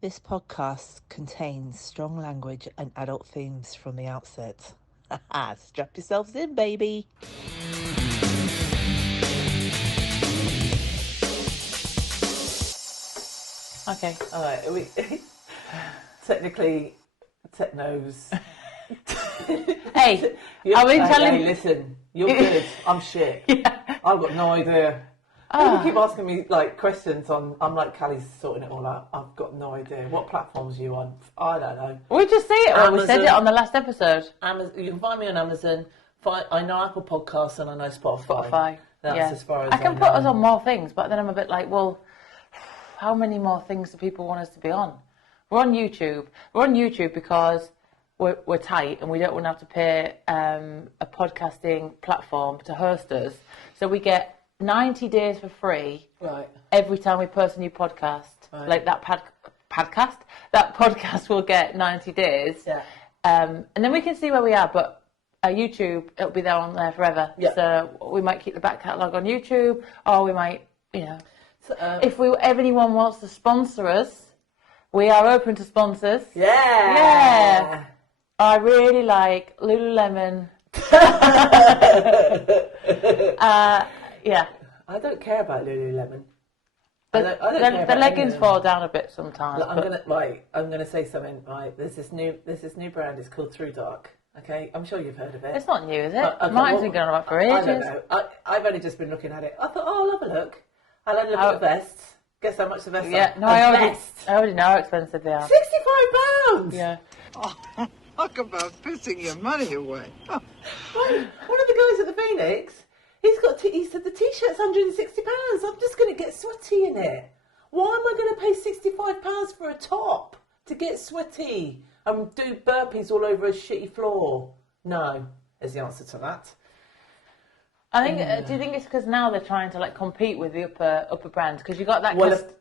This podcast contains strong language and adult themes from the outset. Strap yourselves in, baby. Okay. All right. We technically, technos. Hey, I've been telling. Hey, listen. You're good. I'm shit. Yeah. I've got no idea. People keep asking me like questions on. I'm like, Callie's sorting it all out. I've got no idea. What platforms are you on? I don't know. We just say it. Well, we said it on the last episode. Amazon. You can find me on Amazon. I know Apple Podcasts and I know Spotify. That's as far as I can put us on more things, but then I'm a bit like, well, how many more things do people want us to be on? We're on YouTube. We're on YouTube because we're tight and we don't want to have to pay a podcasting platform to host us. So we get 90 days for free every time we post a new podcast. Right. Like that podcast. That podcast will get 90 days. Yeah. And then we can see where we are. But YouTube, it'll be there on there forever. Yeah. So we might keep the back catalogue on YouTube, or we might, So, if anyone wants to sponsor us, we are open to sponsors. Yeah. I really like Lululemon. Yeah. I don't care about Lululemon. The leggings fall down a bit sometimes. Look, I'm gonna say something. Right, there's this new brand. It's called True Dark. Okay, I'm sure you've heard of it. It's not new, is it? Okay, Mine's been going on for ages. I don't know. I've only just been looking at it. I thought, I'll have a look. I'll have a look at the vests. Guess how much the vests are? Yeah, no, I already know how expensive they are. £65. Yeah. Oh, talk about pissing your money away. Oh. One of the guys at the Phoenix, he said the t-shirt's £160. I'm just going to get sweaty in it. Why am I going to pay £65 for a top to get sweaty and do burpees all over a shitty floor? No, is the answer to that. I think. Do you think it's because now they're trying to compete with the upper brands? Because you got that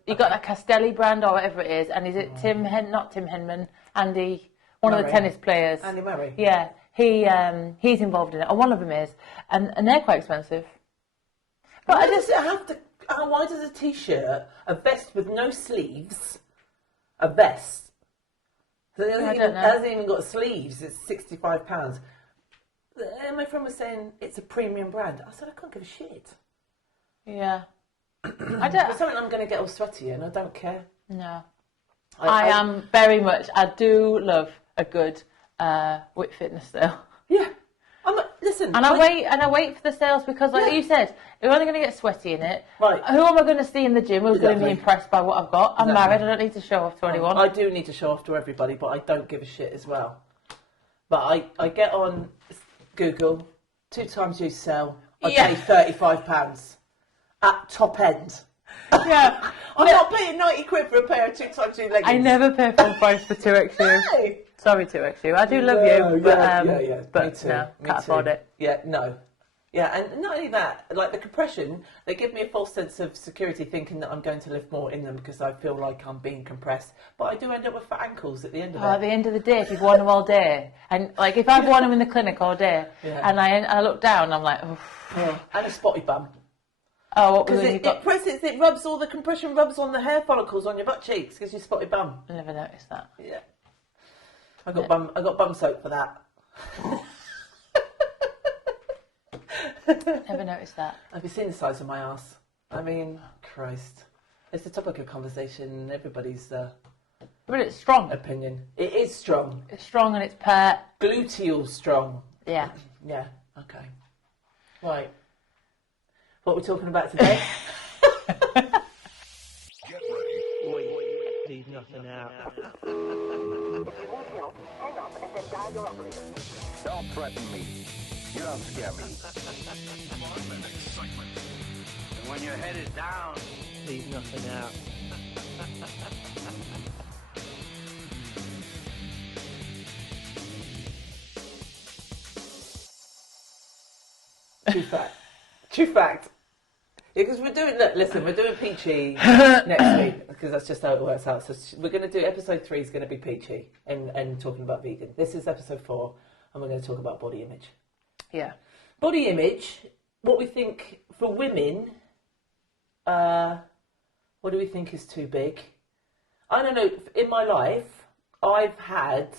that Castelli brand or whatever it is, and is it not Tim Henman, Andy, one of the tennis players, Andy Murray. Yeah, he's involved in it, or one of them is, and they're quite expensive. But Why does it have to? Why does a t-shirt, a vest with no sleeves, a vest? So it hasn't even got sleeves. It's £65. My friend was saying it's a premium brand. I said I can't give a shit. Yeah, I don't. It's something I'm going to get all sweaty in. I don't care. No, I am very much. I do love a good Wit Fitness sale. Yeah, listen. And I wait for the sales because, like you said, we're only going to get sweaty in it. Right. Who am I going to see in the gym who's going to be impressed by what I've got? I'm married. I don't need to show off to anyone. I do need to show off to everybody, but I don't give a shit as well. But I get on Google, 2 times use sale. I pay £35 at top end. Yeah. I'm not paying 90 quid for a pair of 2 times use leggings. I never pay full price for 2XU. No. Sorry, 2XU. I do love you, but me too. No, Me can't too. afford it. Yeah, no. Yeah, and not only that, like the compression, they give me a false sense of security thinking that I'm going to lift more in them because I feel like I'm being compressed. But I do end up with fat ankles at the end of it. At the end of the day, if you've worn them all day, and like if I've worn them in the clinic all day, and I look down, I'm like, oh. And a spotty bum. Oh, what was Because it? it rubs all the compression rubs on the hair follicles on your butt cheeks because you spotted bum. I never noticed that. Yeah. I got bum soap for that. Never noticed that. Have you seen the size of my ass? I mean, Christ. It's the topic of conversation and everybody's But it's strong. opinion. It is strong. It's strong and it's pert. Gluteal strong. Yeah. Yeah, okay. Right. What are we talking about today? Get ready. Leave nothing out. Don't threaten me. You don't scare me. Fun and excitement. And when your head is down, Leave nothing out. True fact. Because we're doing, we're doing Peachy next week, because that's just how it works out. So we're going to do, episode 3 is going to be Peachy and talking about vegan. This is episode 4, and we're going to talk about body image. Yeah. Body image, what we think for women, what do we think is too big? I don't know. In my life, I've had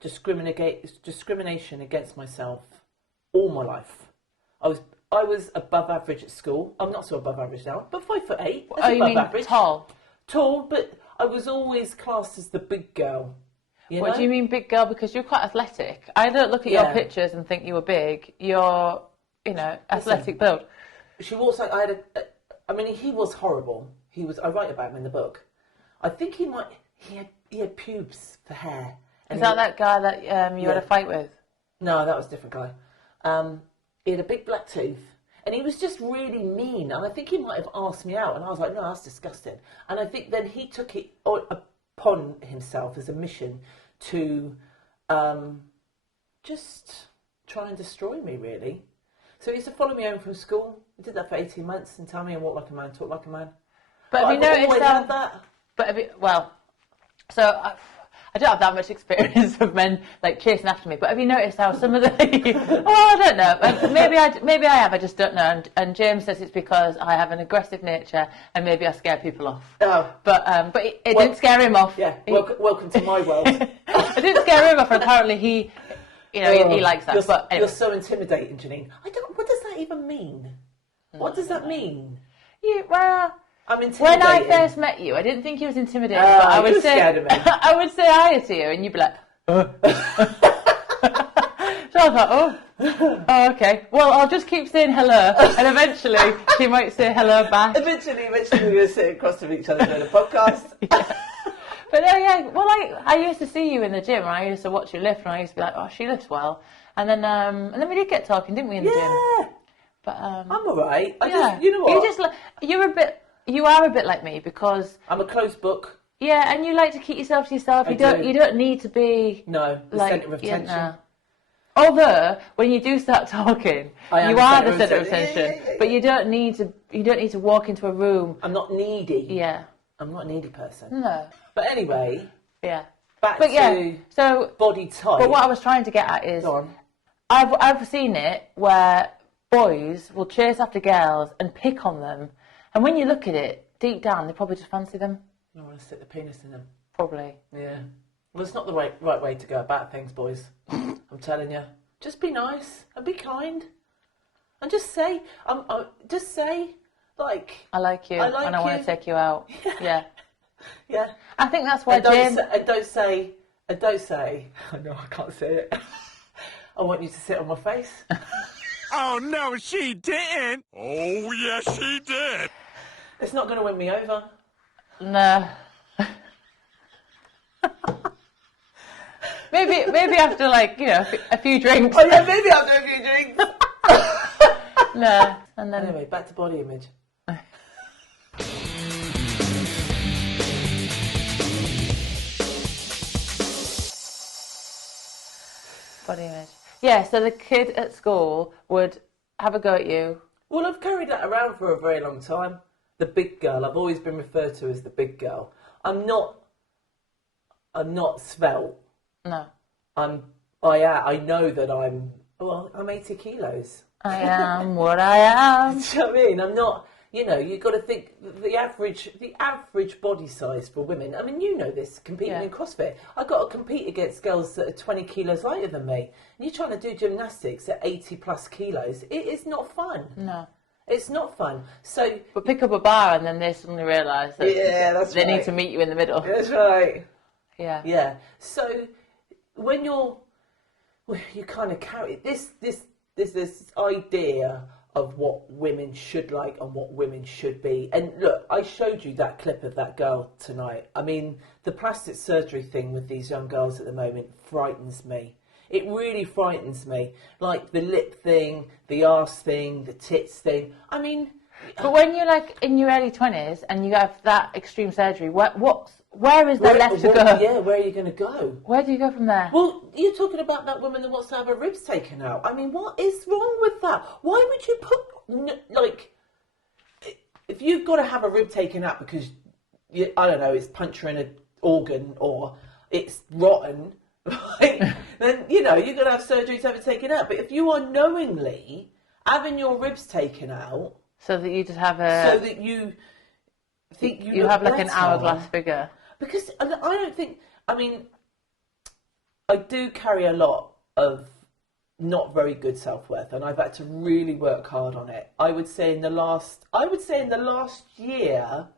discrimination against myself all my life. I was above average at school. I'm not so above average now, but 5'8". That's you above mean average. tall? Tall, but I was always classed as the big girl. What do you mean big girl? Because you're quite athletic. I don't look at your pictures and think you were big. You're, athletic build. She walks like he was horrible. I write about him in the book. I think he had pubes for hair. Is that guy that you had a fight with? No, that was a different guy. He had a big black tooth. And he was just really mean. And I think he might have asked me out. And I was like, no, that's disgusting. And I think then he took it upon himself as a mission to just try and destroy me, really. So he used to follow me home from school. He did that for 18 months and tell me I walk like a man, talk like a man. But have you noticed that? So I don't have that much experience of men like chasing after me. But have you noticed how some of the? I don't know. Maybe I have. I just don't know. And James says it's because I have an aggressive nature and maybe I scare people off. Oh. But it didn't scare him off. Yeah. Welcome to my world. I didn't scare him off. And apparently he likes that. But anyway. You're so intimidating, Janine. What does that even mean? What does that mean? I'm intimidating. When I first met you, I didn't think you was intimidating. But I would say, scared of me. I would say hi to you, and you'd be like, So I thought, oh, okay. Well, I'll just keep saying hello, and eventually she might say hello back. Eventually we're going to sit across from each other doing a podcast. Yeah. But well, I used to see you in the gym, and I used to watch you lift, and I used to be like, oh, she lifts well. And then we did get talking, didn't we, in the gym? But I'm all right. You know what? You are a bit like me because I'm a closed book. Yeah, and you like to keep yourself to yourself. You don't need to be the centre of attention. Yeah, although when you do start talking, you are the centre of attention. Yeah. But you don't need to walk into a room. I'm not needy. Yeah. I'm not a needy person. No. But anyway. Yeah. Back to body type. But what I was trying to get at is I've seen it where boys will chase after girls and pick on them. And when you look at it, deep down, they probably just fancy them. I want to stick the penis in them. Probably. Yeah. Well, it's not the right way to go about things, boys. I'm telling you. Just be nice and be kind. And just say, like... I like you and I want to take you out. Yeah. Yeah. I think that's why James... And don't say... I know I can't say it. I want you to sit on my face. Oh, no, she didn't. Oh, yes, she did. It's not going to win me over. No. maybe after a few drinks. Oh yeah, maybe after a few drinks. No. And then anyway, back to body image. Body image. Yeah, so the kid at school would have a go at you. Well, I've carried that around for a very long time. The big girl. I've always been referred to as the big girl. I'm not svelte. No. I know that I'm 80 kilos. I am what I am. Do you know what I mean? I'm not, you've got to think the average body size for women. I mean, you know this, competing in CrossFit. I've got to compete against girls that are 20 kilos lighter than me. And you're trying to do gymnastics at 80 plus kilos. It is not fun. No. It's not fun. So, but pick up a bar and then they suddenly realise that they need to meet you in the middle. That's right. Yeah. Yeah. So when you kind of carry this idea of what women should like and what women should be. And look, I showed you that clip of that girl tonight. I mean, the plastic surgery thing with these young girls at the moment frightens me. It really frightens me. Like the lip thing, the arse thing, the tits thing. I mean... But when you're in your early 20s and you have that extreme surgery, where is there left to go? Yeah, where are you going to go? Where do you go from there? Well, you're talking about that woman that wants to have her ribs taken out. I mean, what is wrong with that? Why would you put... if you've got to have a rib taken out because, I don't know, it's puncturing an organ or it's rotten... then you're going to have surgery to have it taken out. But if you are knowingly having your ribs taken out, so that you just have so that you think you have like an hourglass figure, because I don't think. I mean, I do carry a lot of not very good self-worth, and I've had to really work hard on it. I would say in the last year,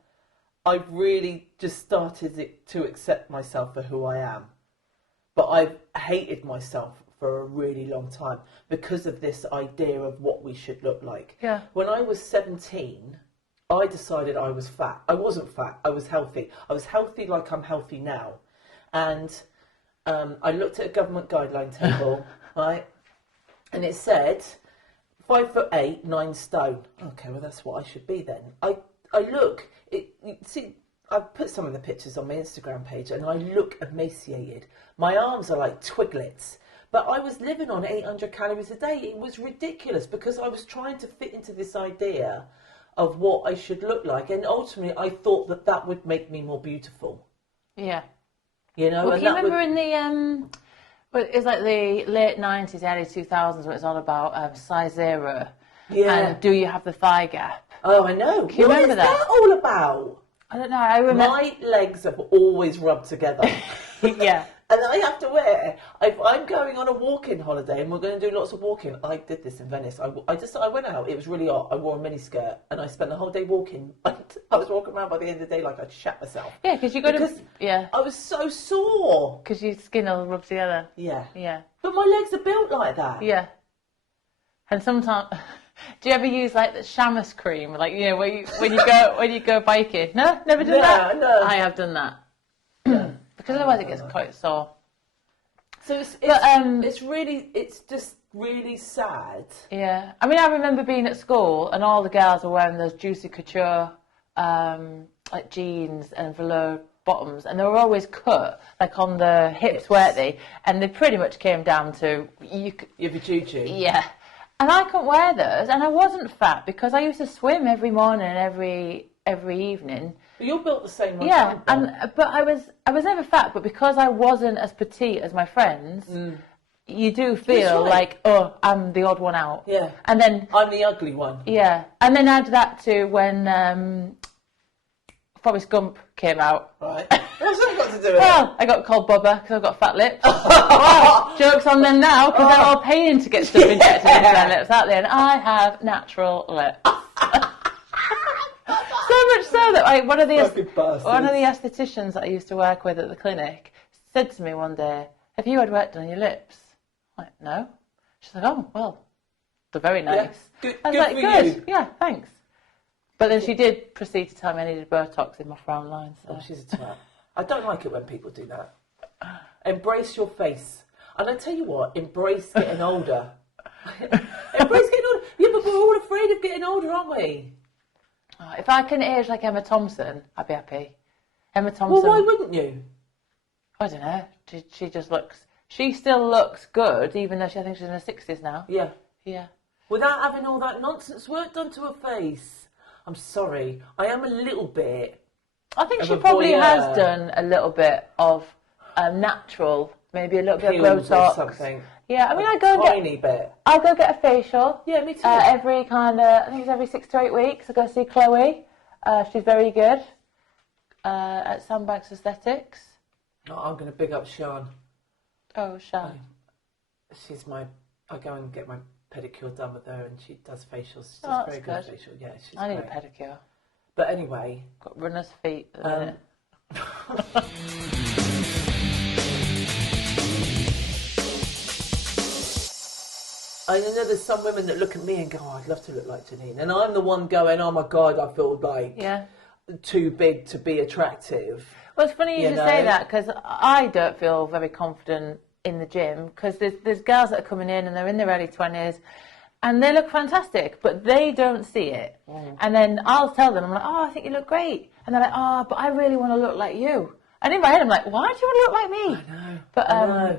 I've really just started to accept myself for who I am. But I've hated myself for a really long time because of this idea of what we should look like. Yeah. When I was 17, I decided I was fat. I wasn't fat. I was healthy. I was healthy like I'm healthy now. And I looked at a government guideline table, right? And it said 5'8", 9 stone. Okay, well that's what I should be then. I look. See, I've put some of the pictures on my Instagram page, and I look emaciated. My arms are like twiglets. But I was living on 800 calories a day. It was ridiculous because I was trying to fit into this idea of what I should look like, and ultimately I thought that would make me more beautiful. Yeah. You know. Well, and can you remember in the it's like the late 90s, early 2000s, where it's all about size zero. Yeah. And do you have the thigh gap? Oh, I know. Can you What remember is that? that all about? I don't know. I remember. My legs have always rubbed together. Yeah. And I have to wear, if I'm going on a walking holiday and we're going to do lots of walking, I did this in Venice. I went out, it was really hot, I wore a miniskirt and I spent the whole day walking. I was walking around by the end of the day like I'd shat myself. Yeah, because you got to. Yeah. I was so sore. Because your skin all rubs together. Yeah. Yeah. But my legs are built like that. Yeah. And sometimes, do you ever use like the shamus cream, like when you go biking? No, never done that. No. I have done that. Because otherwise it gets quite sore. So it's just really sad. Yeah. I mean, I remember being at school and all the girls were wearing those juicy couture like jeans and velour bottoms, and they were always cut like on the hips, weren't they? And they pretty much came down to You'd be choo-choo. Yeah. And I couldn't wear those, and I wasn't fat because I used to swim every morning and every evening. But you're built the same way. Yeah, but I was never fat, but because I wasn't as petite as my friends, you do feel like, oh, I'm the odd one out. Yeah. And then I'm the ugly one. Yeah, and then add that to when Forrest Gump came out. Right. What's that got to do with it? Well, I got called Bubba because I've got fat lips. Well, joke's on them now because they're all paying to get stuff injected into their lips, aren't they? And I have natural lips. So much so that one of the aestheticians that I used to work with at the clinic said to me one day, "Have you had work done on your lips?" I'm like, "No." She's like, "Oh, well, they're very nice." Yeah. I was good like, for "Good, you. yeah, thanks." But then she did proceed to tell me I needed Botox in my frown lines. So. Oh, she's a twat. I don't like it when people do that. Embrace your face. And I tell you what, embrace getting older. Embrace getting older. Yeah, but we're all afraid of getting older, aren't we? Oh, if I can age like Emma Thompson, I'd be happy. Emma Thompson. Well, why wouldn't you? I don't know. She just looks. She still looks good, even though I think she's in her 60s now. Yeah. Yeah. Without having all that nonsense work done to her face. I'm sorry. I am a little bit. I think she probably has done a little bit of natural, maybe a little bit of Botox or something. Yeah, I mean, I'll go get a facial. Yeah, me too. I think it's every 6 to 8 weeks. I go see Chloe. She's very good at Sandbags Aesthetics. Oh, I'm going to big up Sean. Oh, Sean. I go and get my pedicure done with her, and she does facials. She does Oh, very that's good facial. Yeah, she's I need great. a pedicure. But anyway, Got runner's feet at the minute. I know there's some women that look at me and go, oh, I'd love to look like Janine. And I'm the one going, oh my God, I feel like too big to be attractive. Well, it's funny you should say that because I don't feel very confident in the gym because there's girls that are coming in and they're in their early 20s and they look fantastic, but they don't see it. And then I'll tell them, I'm like, oh, I think you look great. And they're like, oh, but I really want to look like you. And in my head, I'm like, why do you want to look like me? I know. But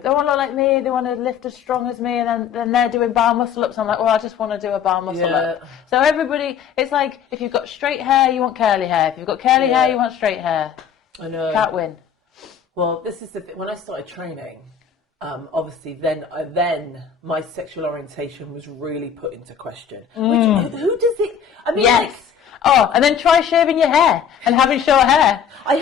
they want to look like me, they want to lift as strong as me, and then they're doing bar muscle ups. I'm like, well, I just want to do a bar muscle up. So everybody, it's like, if you've got straight hair, you want curly hair. If you've got curly hair, you want straight hair. I know. Can't win. Well, this is the thing. When I started training, obviously, then my sexual orientation was really put into question. Who does it? I mean, Yes. Oh, and then try shaving your hair and having short hair. I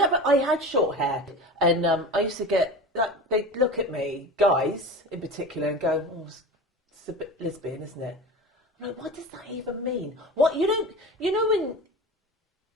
had short hair, and I used to get like they'd look at me, guys in particular, and go, "Oh, it's a bit lesbian, isn't it?" I'm like, what does that even mean? What you don't, you know, when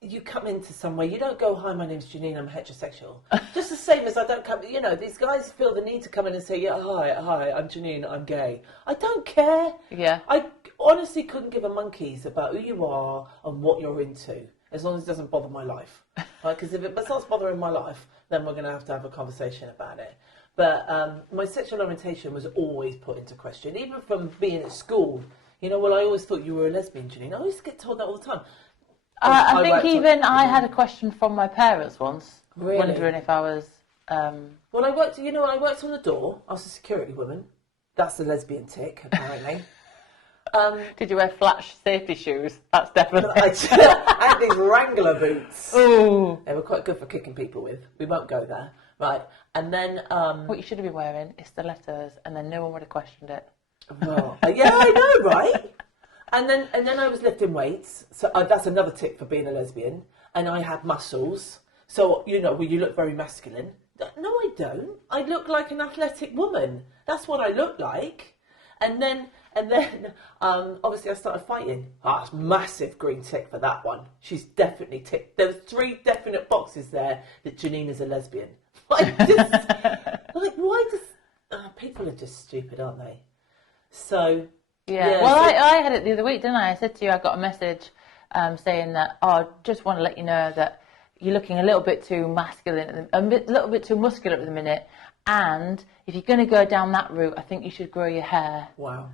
you come into somewhere, you don't go, "Hi, my name's Janine, I'm heterosexual." Just the same as I don't come, you know, these guys feel the need to come in and say, "Yeah, hi, I'm Janine, I'm gay." I don't care. Yeah. I honestly couldn't give a monkeys about who you are and what you're into, as long as it doesn't bother my life. Because if it starts bothering my life, then we're going to have a conversation about it. But my sexual orientation was always put into question, even from being at school. You know, well, I always thought you were a lesbian, Janine. I used to get told that all the time. I think even I had a question from my parents once, Really? wondering if I was... Well, I worked on the door. I was a security woman. That's a lesbian tick, apparently. Did you wear flat safety shoes? That's definitely... I had these Wrangler boots. Ooh. They were quite good for kicking people with. We won't go there. Right. And then... What you should have been wearing is stilettos, and then no one would have questioned it. Well, yeah, I know, right? And then I was lifting weights. So that's another tick for being a lesbian. And I had muscles. So, you know, well, you look very masculine. No, I don't. I look like an athletic woman. That's what I look like. And then obviously I started fighting. It's massive green tick for that one. She's definitely ticked. There's 3 definite boxes there that Janine is a lesbian. Why does people are just stupid, aren't they? So yeah. Well, I had it the other week, didn't I? I said to you, I got a message saying that, I just want to let you know that you're looking a little bit too masculine, a little bit too muscular at the minute. And if you're going to go down that route, I think you should grow your hair. Wow.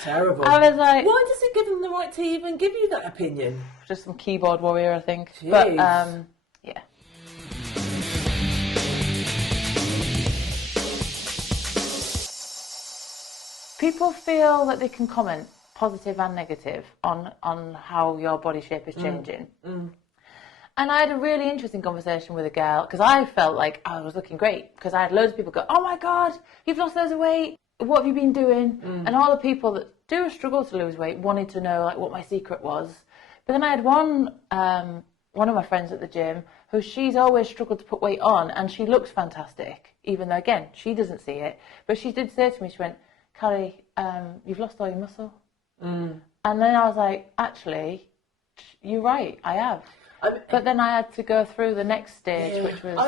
Terrible. I was like... Why does it give them the right to even give you that opinion? Just some keyboard warrior, I think. Jeez. But, yeah. People feel that they can comment, positive and negative, on how your body shape is changing. And I had a really interesting conversation with a girl, because I felt like I was looking great, because I had loads of people go, "Oh my God, you've lost loads of weight. What have you been doing?" And all the people that do struggle to lose weight wanted to know like what my secret was. But then I had one of my friends at the gym who she's always struggled to put weight on, and she looks fantastic, even though, again, she doesn't see it. But she did say to me, she went, "Cally, you've lost all your muscle." And then I was like, actually, you're right, I have. But then I had to go through the next stage, which was...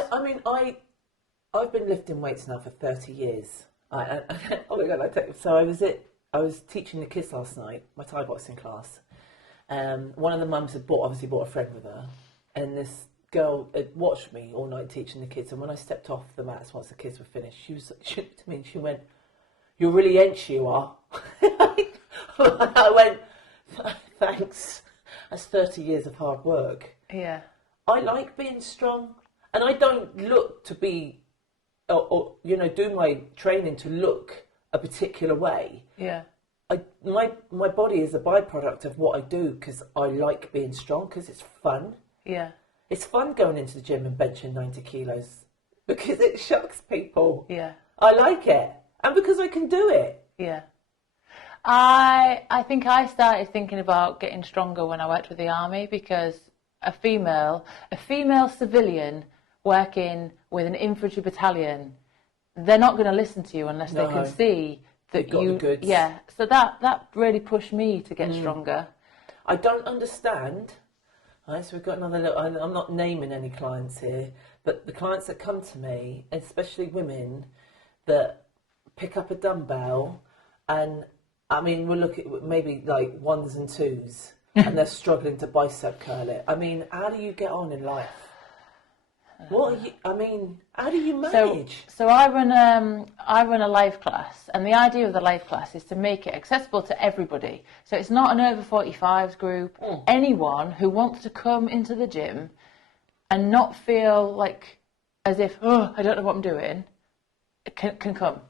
I've been lifting weights now for 30 years. Oh my God, so I was teaching the kids last night, my Thai boxing class. One of the mums had obviously brought a friend with her, and this girl had watched me all night teaching the kids. And when I stepped off the mats once the kids were finished, she looked at me and she went, "You're really hench, you are." I went, "Thanks. That's 30 years of hard work." Yeah. I like being strong, and I don't look to be, or do my training to look a particular way. Yeah. My body is a byproduct of what I do, because I like being strong, because it's fun. Yeah. It's fun going into the gym and benching 90 kilos, because it shocks people. Yeah. I like it, and because I can do it. Yeah. I think I started thinking about getting stronger when I worked with the army, because a female civilian working with an infantry battalion, they're not going to listen to you unless they can see that you've got the goods. Yeah, so that really pushed me to get stronger. I don't understand. Right, so we've got another little... I'm not naming any clients here, but the clients that come to me, especially women, that pick up a dumbbell and... I mean, we'll look at maybe like 1s and 2s, and they're struggling to bicep curl it. I mean, how do you get on in life? How do you manage? So I run a life class, and the idea of the life class is to make it accessible to everybody. So it's not an over 45s group. Anyone who wants to come into the gym and not feel like as if, I don't know what I'm doing, can come.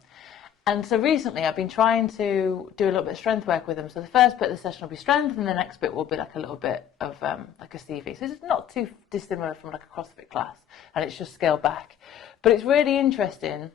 And so recently I've been trying to do a little bit of strength work with them. So the first bit of the session will be strength, and the next bit will be like a little bit of like a CV. So it's not too dissimilar from like a CrossFit class, and it's just scaled back. But it's really interesting.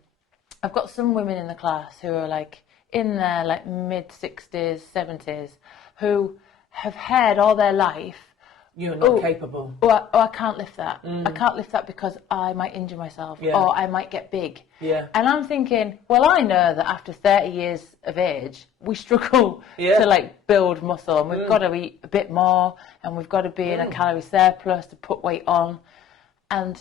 I've got some women in the class who are like in their like mid 60s, 70s, who have heard all their life, You're not capable. I can't lift that. I can't lift that because I might injure myself or I might get big. Yeah. And I'm thinking, well, I know that after 30 years of age, we struggle to like build muscle, and we've got to eat a bit more, and we've got to be in a calorie surplus to put weight on. And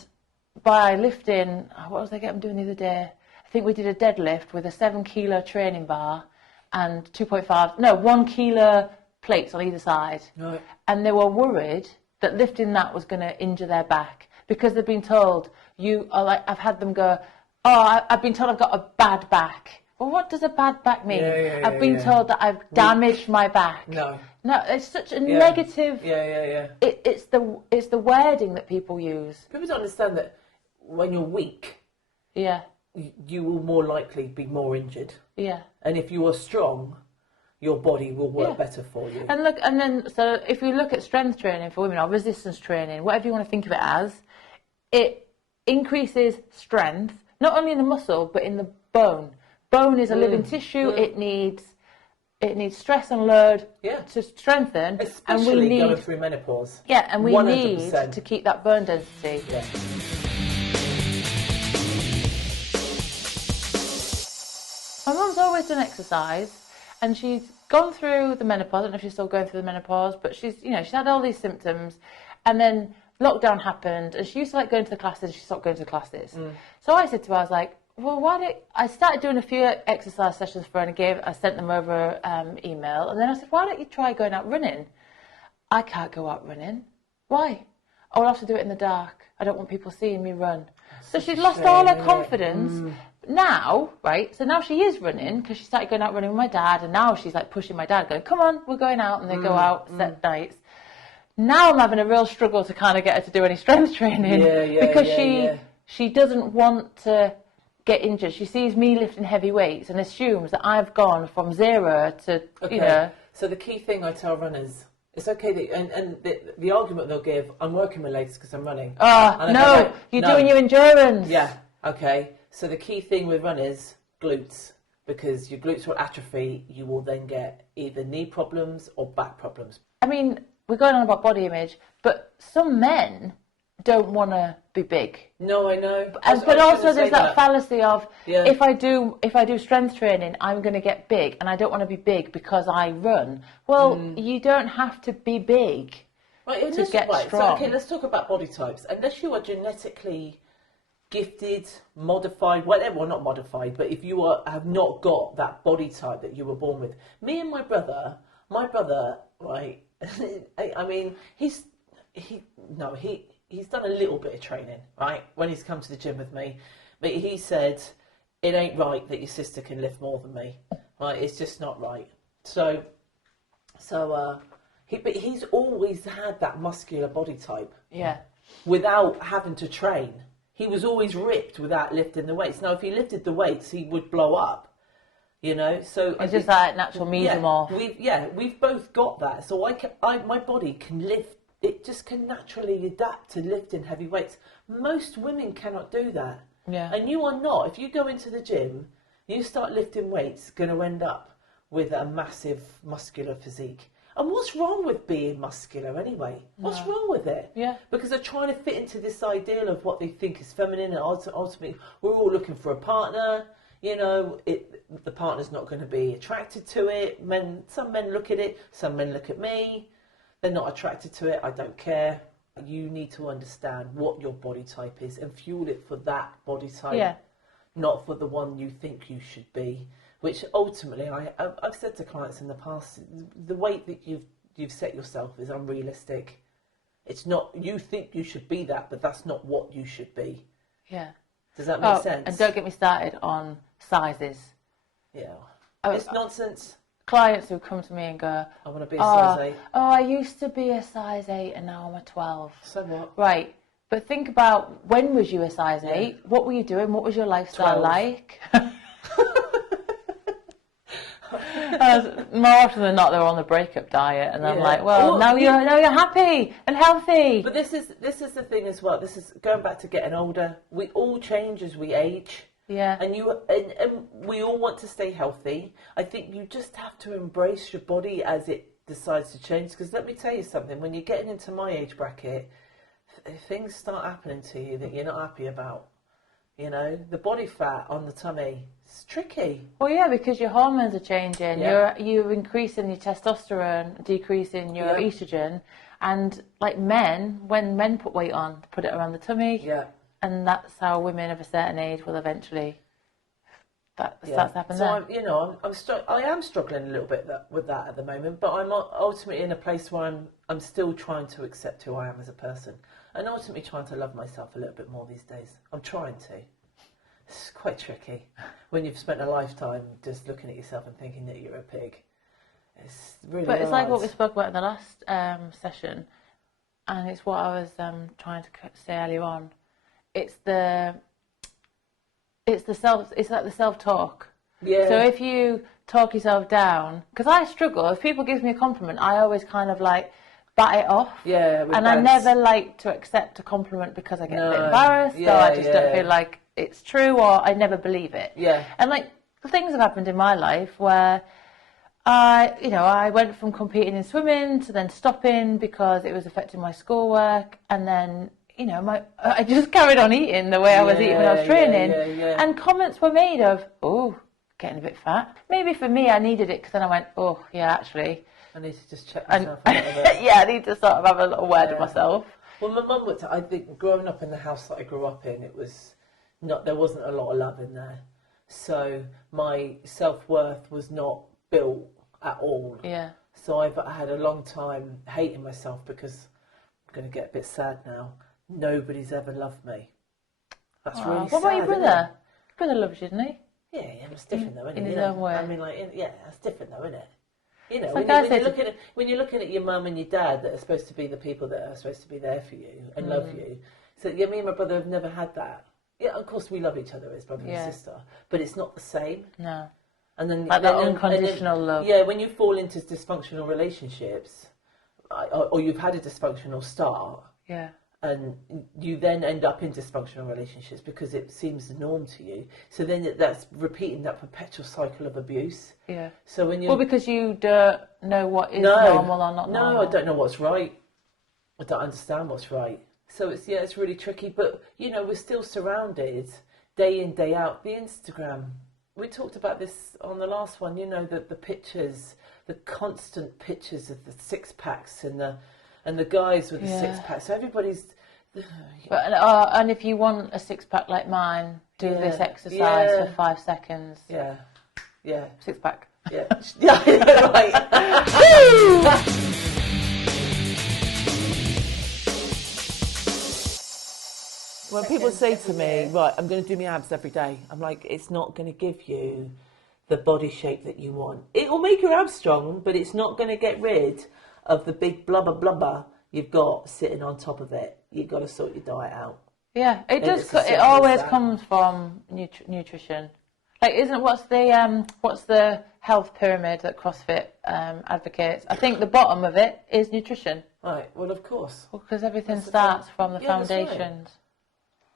by lifting, what was I doing the other day? I think we did a deadlift with a 7 kilo training bar and 1 kilo plates on either side. Right. And they were worried that lifting that was going to injure their back because they've been told, I've had them go, I've been told I've got a bad back. Well, what does a bad back mean? I've been told that I've damaged my back. No, it's such a negative. It's the wording that people use. People don't understand that when you're weak, you will more likely be more injured. Yeah. And if you are strong, your body will work better for you. And so if you look at strength training for women or resistance training, whatever you want to think of it as, it increases strength, not only in the muscle, but in the bone. Bone is a living tissue. It needs stress and load to strengthen. Especially going through menopause. Yeah, and we 100%. Need to keep that bone density. Yeah. My mum's always done exercise, and she's gone through the menopause. I don't know if she's still going through the menopause, but she's had all these symptoms, and then lockdown happened, and she used to like going to the classes. She stopped going to the classes. So I said to her, I was like, well, I started doing a few exercise sessions for her, and I sent them over email, and then I said, why don't you try going out running? I can't go out running. Why? I'll have to do it in the dark. I don't want people seeing me run. So she's lost all her confidence. Now, right, so now she is running because she started going out running with my dad, and now she's like pushing my dad, going, come on, we're going out, and they go out set nights. Now I'm having a real struggle to kind of get her to do any strength training because she doesn't want to get injured. She sees me lifting heavy weights and assumes that I've gone from 0 to, So the key thing I tell runners, it's okay that, the argument they'll give, I'm working my legs because I'm running. You're doing your endurance. Yeah, okay. So the key thing with runners, glutes, because your glutes will atrophy, you will then get either knee problems or back problems. I mean, we're going on about body image, but some men don't want to be big. No, I know. But also there's that fallacy of if I do strength training, I'm going to get big, and I don't want to be big because I run. Well, you don't have to be big to get strong. So, okay, let's talk about body types. Unless you are genetically gifted, modified, whatever, well, not modified, but if you have not got that body type that you were born with. Me and my brother, right, I mean, he's done a little bit of training, right, when he's come to the gym with me, but he said, it ain't right that your sister can lift more than me, right, it's just not right. But he's always had that muscular body type. Yeah. Without having to train. He was always ripped without lifting the weights. Now, if he lifted the weights, he would blow up, So it's just that natural mesomorph. We've both got that. So my body can lift. It just can naturally adapt to lifting heavy weights. Most women cannot do that. Yeah. And you are not. If you go into the gym, you start lifting weights, going to end up with a massive muscular physique. And what's wrong with being muscular anyway? What's wrong with it? Yeah. Because they're trying to fit into this ideal of what they think is feminine, and ultimately we're all looking for a partner. The partner's not going to be attracted to it. Some men look at it, some men look at me. They're not attracted to it. I don't care. You need to understand what your body type is and fuel it for that body type, not for the one you think you should be. Which ultimately, I've said to clients in the past, the weight that you've set yourself is unrealistic. It's not, you think you should be that, but that's not what you should be. Yeah. Does that make sense? And don't get me started on sizes. Yeah. It's nonsense. Clients who come to me and go, I want to be a size 8. Oh, I used to be a size 8 and now I'm a 12. So what? Right. But think about, when was you a size 8? What were you doing? What was your lifestyle 12. Like? More often than not, they're on the breakup diet, and I'm like, well, now you're happy and healthy. But this is the thing as well. This is going back to getting older. We all change as we age. Yeah. And we all want to stay healthy. I think you just have to embrace your body as it decides to change. Because let me tell you something, when you're getting into my age bracket, things start happening to you that you're not happy about. You know, the body fat on the tummy, it's tricky. Well, yeah, because your hormones are changing. Yeah. You're increasing your testosterone, decreasing your estrogen. And like men, when men put weight on, they put it around the tummy. Yeah. And that's how women of a certain age will eventually, that starts to happen so then. I am struggling a little bit with that at the moment, but I'm ultimately in a place where I'm still trying to accept who I am as a person, and ultimately trying to love myself a little bit more these days. I'm trying to. It's quite tricky when you've spent a lifetime just looking at yourself and thinking that you're a pig. It's really But it's hard. like what we spoke about in the last session, and it's what I was trying to say earlier on. It's like the self-talk. Yeah. So if you talk yourself down, because I struggle, if people give me a compliment, I always kind of like bat it off. Yeah. And I never like to accept a compliment because I get a bit embarrassed, or I just don't feel like it's true, or I never believe it. Yeah. And like things have happened in my life where I went from competing in swimming to then stopping because it was affecting my schoolwork, and then I just carried on eating the way I was eating when I was training. And comments were made of, oh, getting a bit fat. Maybe for me, I needed it because then I went, oh, yeah, actually. I need to just check myself out a bit. Yeah, I need to sort of have a little word with myself. Well, my mum would. I think growing up in the house that I grew up in, there wasn't a lot of love in there. So my self-worth was not built at all. Yeah. So I had a long time hating myself because I'm going to get a bit sad now. Nobody's ever loved me. That's really sad. What about your brother? Your brother loves you, didn't he? Yeah, it's different though, isn't it? In his own way. I mean, that's different though, isn't it? You know, like when you're looking at your mum and your dad that are supposed to be the people that are supposed to be there for you and love you. So yeah, me and my brother have never had that. Yeah, of course we love each other as brother and sister, but it's not the same. No. And then like that unconditional love. Yeah, when you fall into dysfunctional relationships, or you've had a dysfunctional start. Yeah. And you then end up in dysfunctional relationships because it seems the norm to you. So then that's repeating that perpetual cycle of abuse. Yeah. So when you because you don't know what is normal or not normal. No, I don't know what's right. I don't understand what's right. So it's really tricky. But we're still surrounded day in, day out. The Instagram. We talked about this on the last one. The pictures, the constant pictures of the 6-packs and the guys with the 6-packs. So everybody's. But and if you want a 6-pack like mine, do this exercise for 5 seconds. Yeah. 6-pack. Yeah. Yeah. Right. When people say to me, right, I'm going to do my abs every day, I'm like, it's not going to give you the body shape that you want. It will make your abs strong, but it's not going to get rid of the big blubber you've got sitting on top of it. You've got to sort your diet out. Yeah, it does. It always comes from nutrition. Like, what's the health pyramid that CrossFit advocates? I think the bottom of it is nutrition. Right. Well, of course. Because everything starts from the foundations.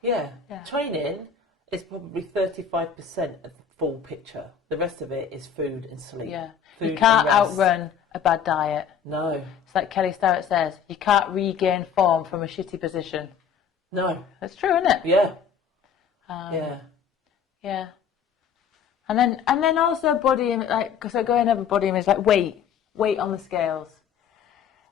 Yeah. Training is probably 35% of the full picture. The rest of it is food and sleep. Yeah. Food you can't and rest. outrun a bad diet. No. It's like Kelly Starrett says, you can't regain form from a shitty position. No. That's true, isn't it? Yeah. Yeah. And then also body image, like, so going over body image, like weight on the scales.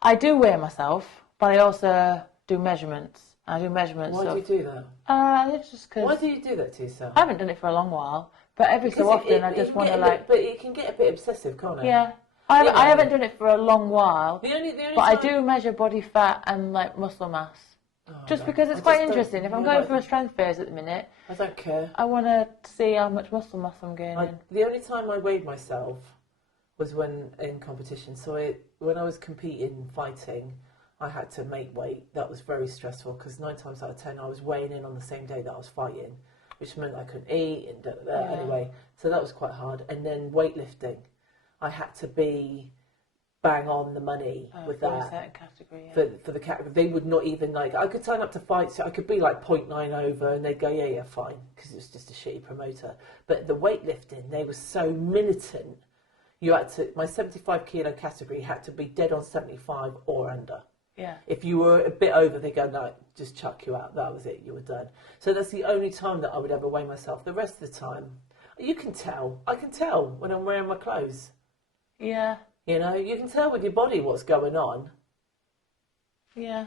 I do weigh myself, but I also do measurements. I do measurements. Why do you do that? It's just because. Why do you do that to yourself? I haven't done it for a long while, but every so often I just want to like. But it can get a bit obsessive, can't it? Yeah. I haven't done it for a long while, the only but I do measure body fat and like muscle mass. Just because it's quite interesting. If I'm going through a strength phase at the minute, I don't care. I want to see how much muscle mass I'm gaining. The only time I weighed myself was when in competition. So when I was competing, fighting, I had to make weight. That was very stressful because 9 times out of 10 I was weighing in on the same day that I was fighting, which meant I couldn't eat and anyway. So that was quite hard. And then weightlifting, I had to be bang on the money with for that. a certain category, For the category, they would not even like. I could turn up to fights, so I could be like 0.9 over, and they'd go, yeah, fine, because it was just a shitty promoter. But the weightlifting, they were so militant. you had to, my 75 kilo category had to be dead on 75 or under. Yeah. If you were a bit over, they go, no, just chuck you out. That was it. You were done. So that's the only time that I would ever weigh myself. The rest of the time, you can tell. I can tell when I'm wearing my clothes. Yeah. You know, you can tell with your body what's going on. Yeah.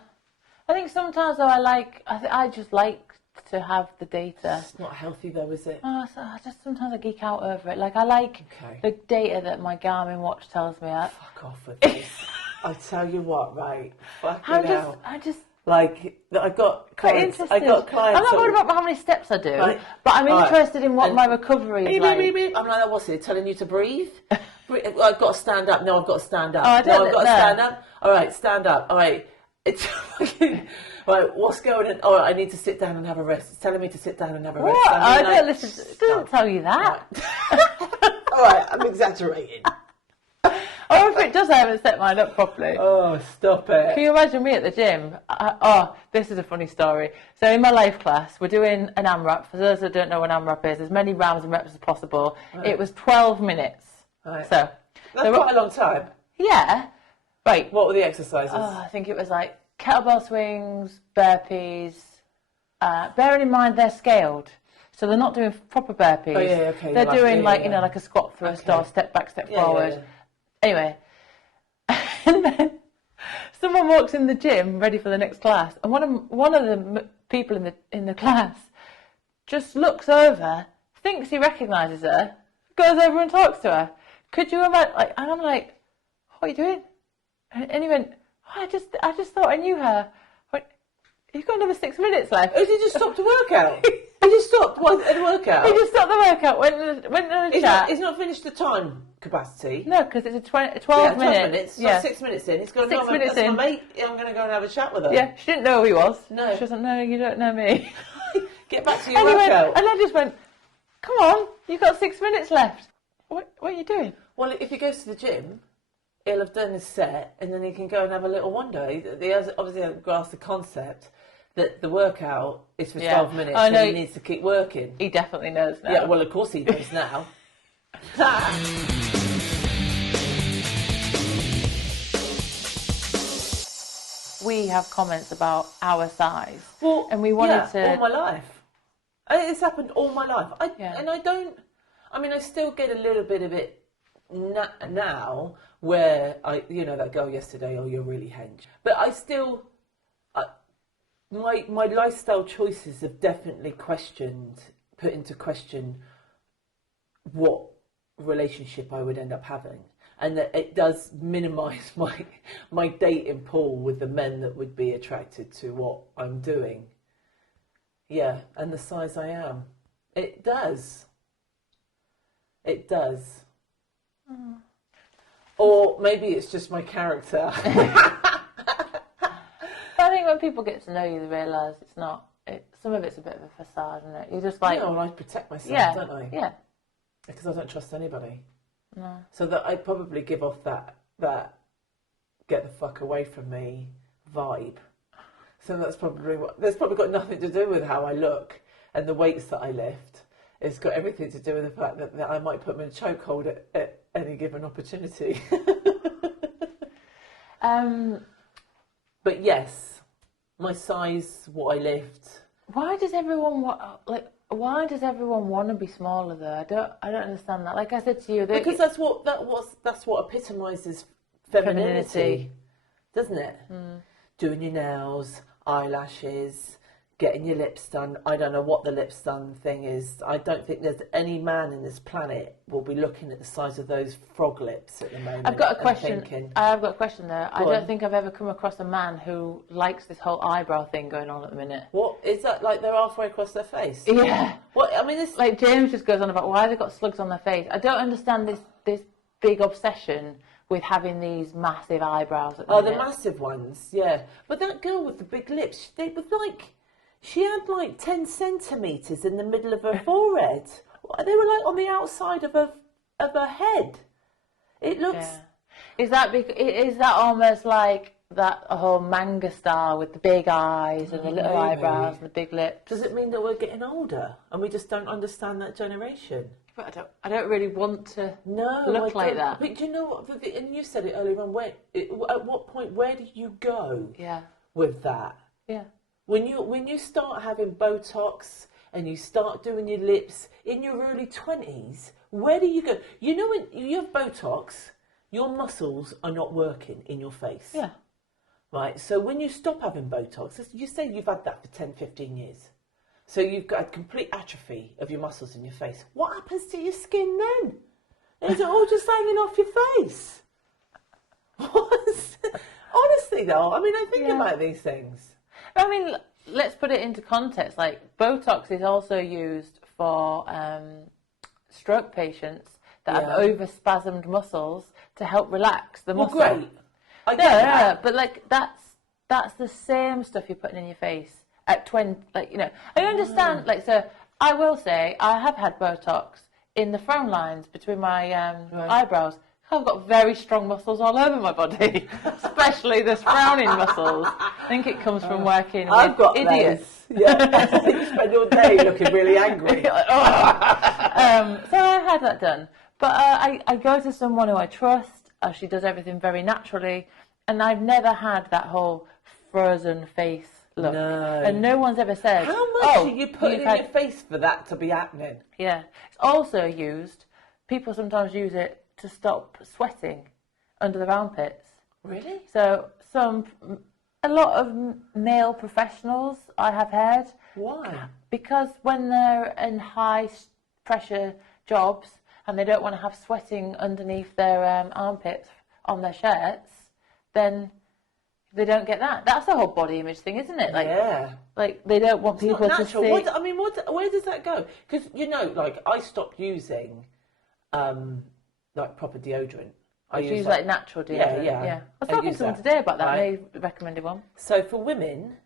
I think sometimes though I just like to have the data. It's not healthy though, is it? Oh, so I just sometimes I geek out over it. Like I like the data that my Garmin watch tells me. Fuck off with this. I tell you what, right? I just like I've got clients. interested. I got clients. I'm not worried about how many steps I do, Right. but I'm Right. interested in what my recovery is like. I'm like, what's it? Telling you to breathe? I've got to stand up. No, I've got to stand up. Oh, I don't no, I've got to know. stand up. All right, stand up. All right. It's right. What's going on? All right, I need to sit down and have a rest. It's telling me to sit down and have a rest. What? I mean, don't listen. It doesn't tell you that. Right. All right, I'm exaggerating. Or if it does, I haven't set mine up properly. Oh, stop it. Can you imagine me at the gym? This is a funny story. So in my life class, we're doing an AMRAP. For those that don't know what AMRAP is, as many rounds and reps as possible. Right. It was 12 minutes. Right. So that's quite a long time. Yeah. Right. What were the exercises? I think it was like kettlebell swings, burpees. Bearing in mind they're scaled. So they're not doing proper burpees. Oh, yeah, okay. They're doing like a squat thrust or step back, step forward. Yeah. Anyway, and then someone walks in the gym ready for the next class, and one of the people in the class just looks over, thinks he recognises her, goes over and talks to her. Could you imagine? Like, and I'm like, "What are you doing?" And he went, "I just thought I knew her." I went, "You've got another 6 minutes left." Oh, did you just stop to work out? He just stopped the workout? He just stopped the workout, went in a chat. He's not finished the time capacity. No, because it's a 12 12 minutes. minutes. Yeah. Not 6 minutes in. He's got to 6 go. minutes That's in. my mate. I'm going to go and have a chat with her. Yeah, she didn't know who he was. No. She wasn't, no, you don't know me. Get back to your And he went, workout. and I just went, come on, you've got 6 minutes left. What are you doing? Well, if he goes to the gym, he'll have done his set, and then he can go and have a little wander. He has obviously grasped the concept that the workout is for 12 minutes, and he needs to keep working. He definitely knows now. Yeah, well, of course he knows now. We have comments about our size. Well, and we wanted to... all my life. It's happened all my life. And I still get a little bit of it now where that girl yesterday, oh, you're really hench. But I still, my lifestyle choices have definitely put into question what relationship I would end up having. And that it does minimise my dating pool with the men that would be attracted to what I'm doing. Yeah, and the size I am. It does. It does. Mm. Or maybe it's just my character. I think when people get to know you, they realise it's not. Some of it's a bit of a facade, isn't it? You're just like... I protect myself, don't I? Yeah. Because I don't trust anybody. No. So that I probably give off that get the fuck away from me vibe. So that's probably probably got nothing to do with how I look and the weights that I lift. It's got everything to do with the fact that I might put them in a chokehold at any given opportunity. But yes, my size, what I lift. Why does everyone want to be smaller though? I don't understand that. Like I said to you, because that's what epitomises femininity, doesn't it? Mm. Doing your nails, eyelashes, getting your lips done. I don't know what the lips done thing is. I don't think there's any man in this planet will be looking at the size of those frog lips at the moment. I've got a question. Thinking, I've got a question there. I don't think I've ever come across a man who likes this whole eyebrow thing going on at the minute. What is that? Like they're halfway across their face? Yeah. What I mean, this like James just goes on about why they've got slugs on their face. I don't understand this big obsession with having these massive eyebrows at the minute. The massive ones, yeah. But that girl with the big lips, she had like 10 centimetres in the middle of her forehead. They were like on the outside of her head. It looks... Yeah. Is that almost like that whole manga style with the big eyes and the little eyebrows and the big lips. Does it mean that we're getting older and we just don't understand that generation? But I don't really want to look like that. But do you know what? And you said it earlier on. At what point? Where do you go? Yeah. With that. Yeah. When you start having Botox and you start doing your lips in your early 20s, where do you go? You know, when you have Botox, your muscles are not working in your face. Yeah. Right? So when you stop having Botox, you say you've had that for 10, 15 years. So you've got a complete atrophy of your muscles in your face. What happens to your skin then? Is it all just hanging off your face? Honestly, though, I mean, I think about these things. I mean, let's put it into context. Like, Botox is also used for stroke patients that have overspasmed muscles to help relax the muscle. Well, great. I get that. But like that's the same stuff you're putting in your face at 20. Like, you know, I understand. Like, so I will say I have had Botox in the frown lines between my eyebrows. I've got very strong muscles all over my body, especially the frowning muscles. I think it comes from working with idiots. Yeah, you spend all day looking really angry. So I had that done. But I go to someone who I trust. She does everything very naturally. And I've never had that whole frozen face look. No. And no one's ever said, how much are you putting in your face for that to be happening? Yeah. It's also used, people sometimes use it to stop sweating under their armpits. Really? So a lot of male professionals I have heard. Why? Because when they're in high pressure jobs and they don't want to have sweating underneath their armpits on their shirts, then they don't get that. That's a whole body image thing, isn't it? Like, yeah. Like, they don't want people to see. Where does that go? Because, you know, like, I stopped using like proper deodorant. I use like natural deodorant. Yeah. I was talking to someone today about that. Right. They recommended one. So for women,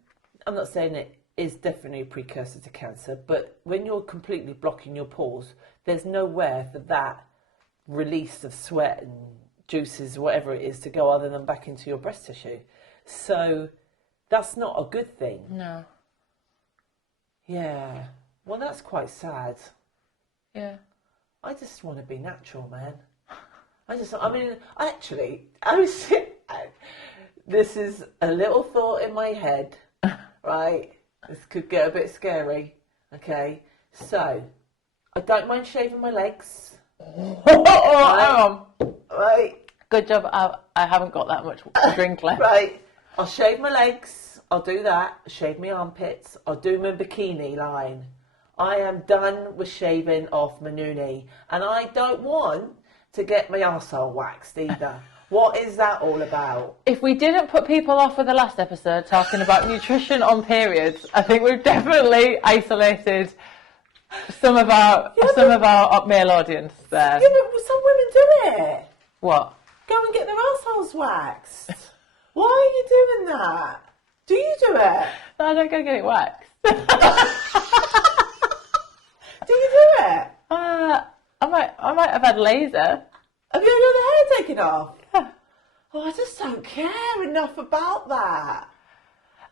I'm not saying it is definitely a precursor to cancer, but when you're completely blocking your pores, there's nowhere for that release of sweat and juices, whatever it is, to go other than back into your breast tissue. So that's not a good thing. No. Yeah. Well, that's quite sad. Yeah. I just want to be natural, man. This is a little thought in my head, right? This could get a bit scary, okay? So, I don't mind shaving my legs. Right? Good job, I haven't got that much drink left. Right. I'll shave my legs, I'll do that, shave my armpits, I'll do my bikini line. I am done with shaving off my noonie, and I don't want to get my arsehole waxed either. What is that all about? If we didn't put people off with the last episode talking about nutrition on periods, I think we've definitely isolated some of our male audience there. Yeah, but some women do it. What? Go and get their arseholes waxed. Why are you doing that? Do you do it? No, I don't go get it waxed. Do you do it? I might have had laser. Have you had the hair taken off? Oh, I just don't care enough about that.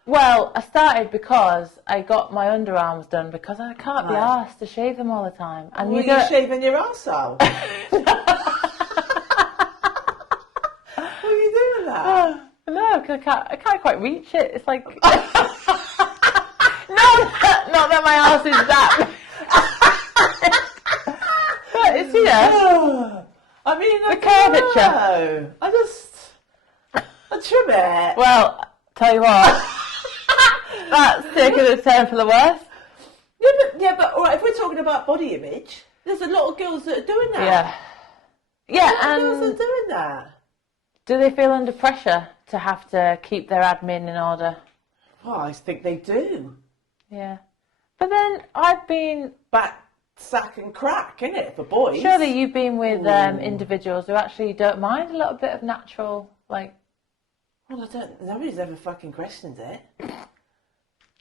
Well, I started because I got my underarms done because I can't be arsed to shave them all the time. And Were you shaving your arsehole? Were you doing that? No, because I can't quite reach it. It's like... not that my arse is that... But it's, you know... I mean, the curvature. I trim it. Well, tell you what, that's taking a turn for the worse. Yeah, but all right, if we're talking about body image, there's a lot of girls that are doing that. Yeah, and girls are doing that. Do they feel under pressure to have to keep their admin in order? Oh, I think they do. Yeah, but then I've been sack and crack, innit, for boys. Surely you've been with individuals who actually don't mind a little bit of natural, like... Well, nobody's ever fucking questioned it.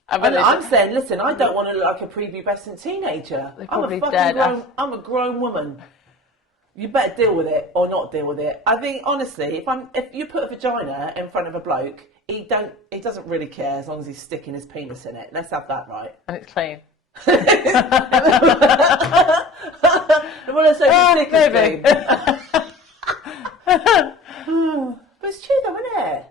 I'm saying, listen, I don't want to look like a prepubescent teenager. I'm a grown woman. You better deal with it or not deal with it. I think honestly, if you put a vagina in front of a bloke, he doesn't really care as long as he's sticking his penis in it. Let's have that right. And it's clean. When I say stick is clean. But it's true though, isn't it?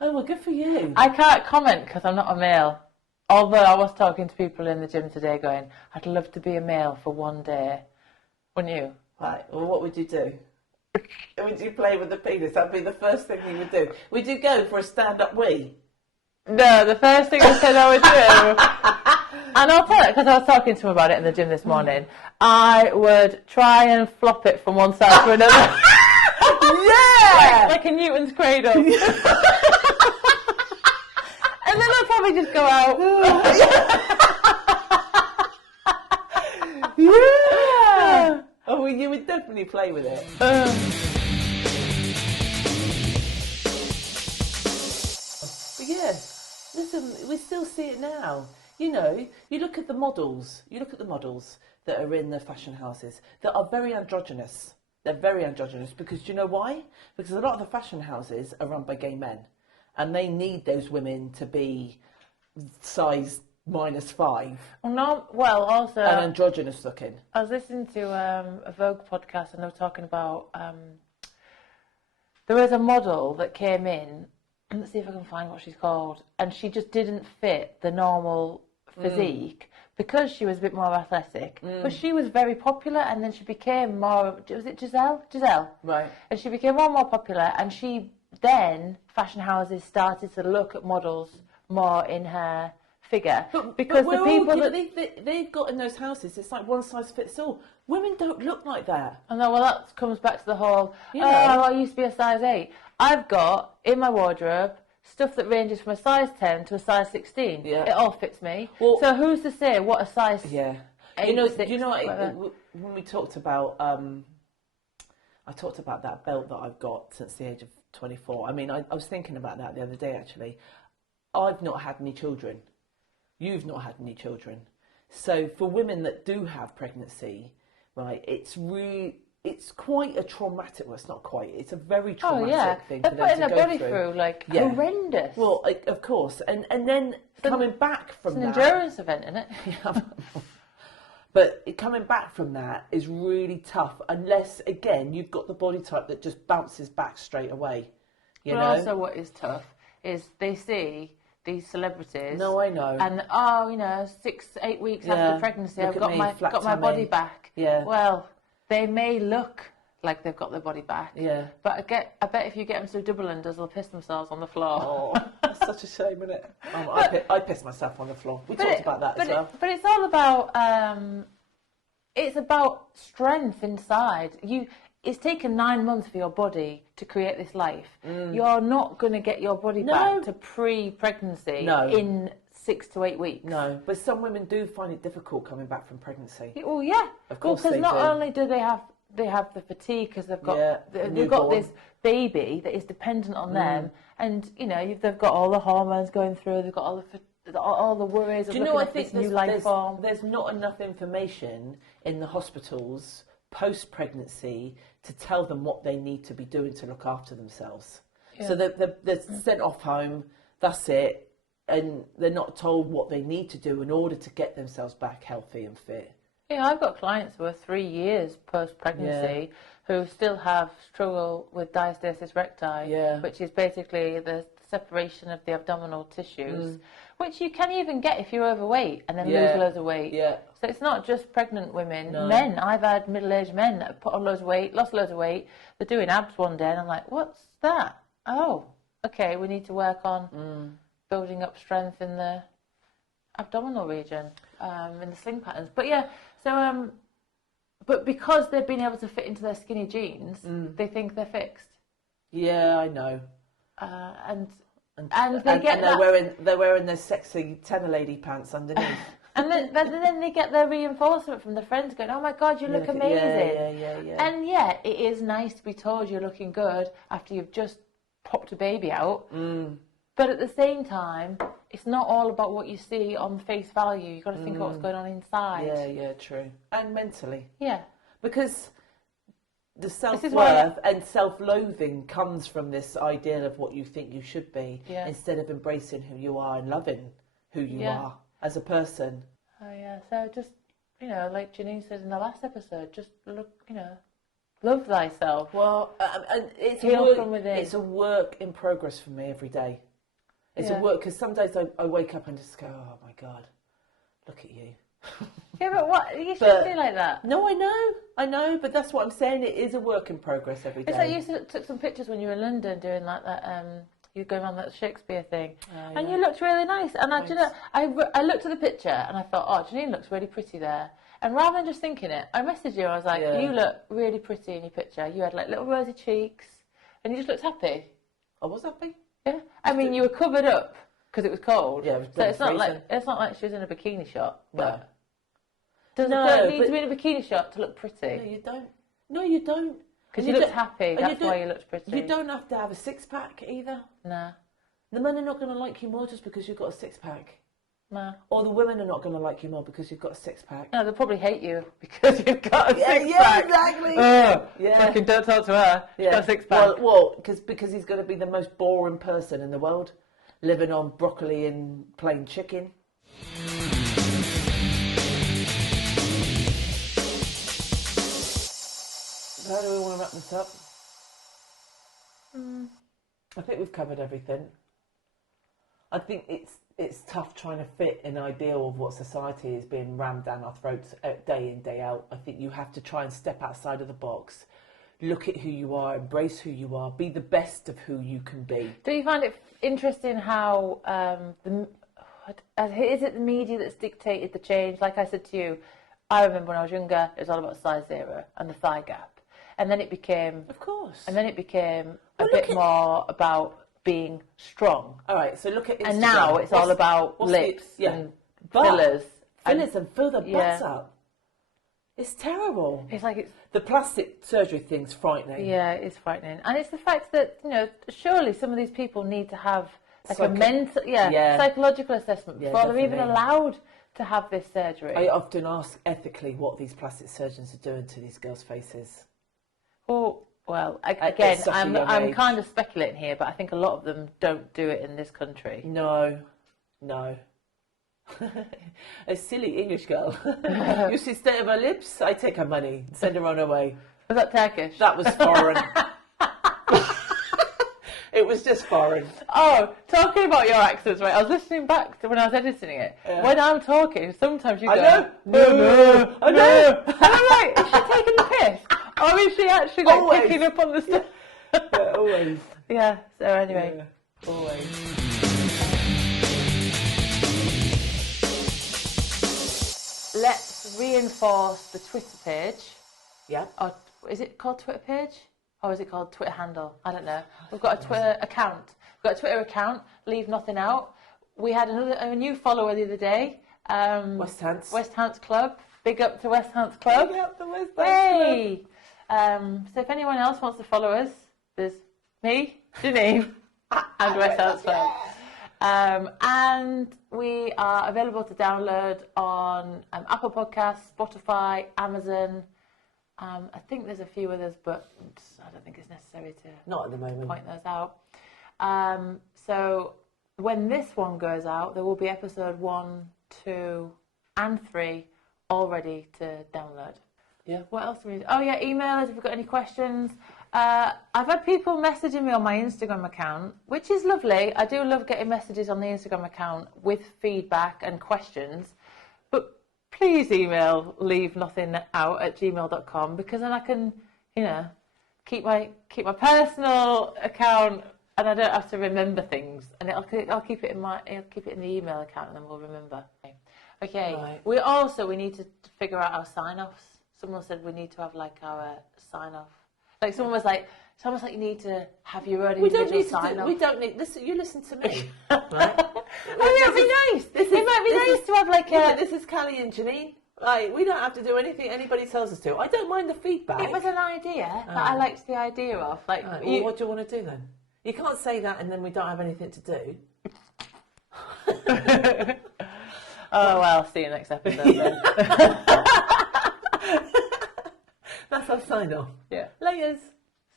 Oh well, good for you. I can't comment because I'm not a male. Although I was talking to people in the gym today going, I'd love to be a male for one day. Wouldn't you? Right, well what would you do? Would you play with the penis? That'd be the first thing you would do. Would you go for a stand-up wee? No, the first thing I said I would do, and I'll tell it because I was talking to him about it in the gym this morning, I would try and flop it from one side to another. Yeah! Like a Newton's cradle. And then I'd probably just go out. Yeah! Oh, well, you would definitely play with it. But yeah, listen, we still see it now. You know, you look at the models that are in the fashion houses that are very androgynous. They're very androgynous because do you know why? Because a lot of the fashion houses are run by gay men and they need those women to be size -5 Also, and androgynous looking. I was listening to a Vogue podcast and they were talking about there was a model that came in. Let's see if I can find what she's called. And she just didn't fit the normal physique because she was a bit more athletic. But she was very popular and then she became more... Was it Giselle? Giselle. Right. And she became more and more popular and then fashion houses started to look at models more in her figure. Because the people they've got in those houses, it's like one size fits all. Women don't look like that. I know, well, that comes back to the whole, You know. I used to be a size 8. I've got, in my wardrobe, stuff that ranges from a size 10 to a size 16. Yeah. It all fits me. Well, so who's to say what a size 8, you know, 6, when we talked about, I talked about that belt that I've got since the age of 24. I mean, I was thinking about that the other day, actually. I've not had any children. You've not had any children. So for women that do have pregnancy, right, it's quite a traumatic, well, it's not quite, it's a very traumatic thing They're for them to putting go their body through. Horrendous. Well, of course. And then coming back from It's an that... endurance event, isn't it? But coming back from that is really tough unless, again, you've got the body type that just bounces back straight away. You know? Also what is tough is they see these celebrities. No, I know. And 6-8 weeks after pregnancy, I've got my body back. Yeah. Well, they may look like they've got their body back. Yeah. But I bet if you get them to double unders, they'll piss themselves on the floor. Oh, that's such a shame, isn't it? I piss myself on the floor. We talked about that as well. But it's all about it's about strength inside. It's taken 9 months for your body to create this life. You're not going to get your body back to pre-pregnancy in 6 to 8 weeks. No, but some women do find it difficult coming back from pregnancy. Well, yeah. Of course because they not do. only do they have the fatigue because they've got this baby that is dependent on them, and you know they've got all the hormones going through. They've got all the worries of looking at this new life form. There's not enough information in the hospitals post-pregnancy to tell them what they need to be doing to look after themselves. Yeah. So they're sent off home, that's it, and they're not told what they need to do in order to get themselves back healthy and fit. Yeah, I've got clients who are 3 years post-pregnancy who still have struggle with diastasis recti, which is basically the separation of the abdominal tissues, which you can even get if you're overweight and then lose loads of weight. Yeah. So it's not just pregnant women. No. Men, I've had middle-aged men that have put on loads of weight, lost loads of weight. They're doing abs one day and I'm like, what's that? Oh, okay, we need to work on building up strength in the abdominal region, in the sling patterns. But yeah, so but because they've been able to fit into their skinny jeans, they think they're fixed. Yeah, I know. And they're wearing their sexy tenor lady pants underneath. And then they get their reinforcement from the friends going, oh my God, you look amazing. Yeah. And yeah, it is nice to be told you're looking good after you've just popped a baby out. But at the same time, it's not all about what you see on face value. You've got to think of what's going on inside. Yeah, true. And mentally. Yeah. Because the is self-worth why- and self-loathing comes from this idea of what you think you should be, Yeah. instead of embracing who you are and loving who you Yeah. are as a person. Oh yeah, so just, like Janine said in the last episode, just look, love thyself. Well, and it's Heal from within. It's a work in progress for me every day. It's a Yeah. work, because some days I wake up and just go, oh my God, look at you. Yeah, but what? You shouldn't be like that. No, I know, but that's what I'm saying. It is a work in progress every day. It's like you took some pictures when you were in London doing like that. You were going on that Shakespeare thing, and you looked really nice. And I looked at the picture and I thought, oh, Janine looks really pretty there. And rather than just thinking it, I messaged you. I was like, you look really pretty in your picture. You had like little rosy cheeks, and you just looked happy. I was happy. Yeah, I mean, you were covered up because it was cold. Yeah, it was so it's not freezing. like she was in a bikini shot. No. But don't need to be in a bikini shot to look pretty. No, you don't. No, you don't. Because And you looked don't- happy. and That's you why don't- you looked pretty. You don't have to have a six-pack either. Nah, The men are not going to like you more just because you've got a six-pack. nah. Or the women are not going to like you more because you've got a six-pack. No, they'll probably hate you because you've got a Yeah, six-pack. exactly. Yeah. Fucking don't talk to her. She's got a six-pack. Well, because he's going to be the most boring person in the world, living on broccoli and plain chicken. How do we want to wrap this up? I think we've covered everything. I think it's tough trying to fit an ideal of what society is being rammed down our throats day in, day out. I think you have to try and step outside of the box, look at who you are, embrace who you are, be the best of who you can be. Do you find it interesting how is it the media that's dictated the change? Like I said to you, I remember when I was younger, it was all about size zero and the thigh gap, and then it became, Of course. and then it became a Well, bit look at- more about being strong. All right, so look at Instagram. And now it's all about what's lips yeah. and But- fillers. Fillers and fill their butts Yeah. up. It's terrible. It's like it's The plastic surgery thing's frightening. yeah, it's frightening, and it's the fact that surely some of these people need to have like a Psycho- mental Yeah. psychological assessment Yeah, before they're even definitely. allowed to have this surgery. I often ask ethically what these plastic surgeons are doing to these girls' faces. Well, At again, such a I'm young age. kind of speculating here, but I think a lot of them don't do it in this country. No. A silly English girl. You see state of her lips, I take her money, send her on her way. Was that Turkish? That was foreign. It was just foreign. Oh, talking about your accents, right? I was listening back to when I was editing it. Yeah. When I'm talking, sometimes you go, I know. no, I know. no. And I'm like, is she taking the piss? Or is she actually like Always. picking up on the stuff? Yeah, always. Yeah, so anyway. Yeah, always. Let's reinforce the Twitter page. Yeah. Or is it called Twitter page? Or is it called Twitter handle? I don't know. We've got a Twitter account. We've got a Twitter account, Leave Nothing Out. We had a new follower the other day. West Hants. West Hants Club. Big up to West Hants Club. Big up the West Hants Club. Hey! So if anyone else wants to follow us, there's me, Janine, and West Hants Club. And we are available to download on Apple Podcasts, Spotify, Amazon. I think there's a few others, but I don't think it's necessary to Not at the moment. point those out. So when this one goes out, there will be episode 1, 2, and 3 all ready to download. Yeah. What else do we need? Oh yeah, email us if you've got any questions. I've had people messaging me on my Instagram account, which is lovely. I do love getting messages on the Instagram account with feedback and questions. But please email leavenothingout@gmail.com, because then I can, keep my personal account, and I don't have to remember things. And I'll keep it in the email account, and then we'll remember. Okay. Right. We need to figure out our sign-offs. Someone said we need to have like our sign-off. Like someone was like, it's almost like you need to have your own We don't individual need to. sign-off. We don't need. Listen, you listen to me. Right? Oh, yeah, it'd be nice. It might be nice to have like Yeah, a. but this is Cally and Janine. Like, we don't have to do anything anybody tells us to. I don't mind the feedback. It was an idea that I liked the idea of. Like, Right, well, what do you want to do then? You can't say that and then we don't have anything to do. oh well, see you next episode then. That's our sign off. Yeah. Laters.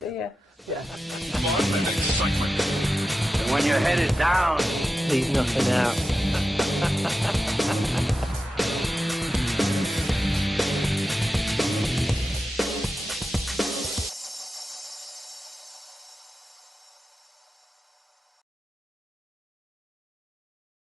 See ya. Yeah. And when you're headed down, Leave nothing out.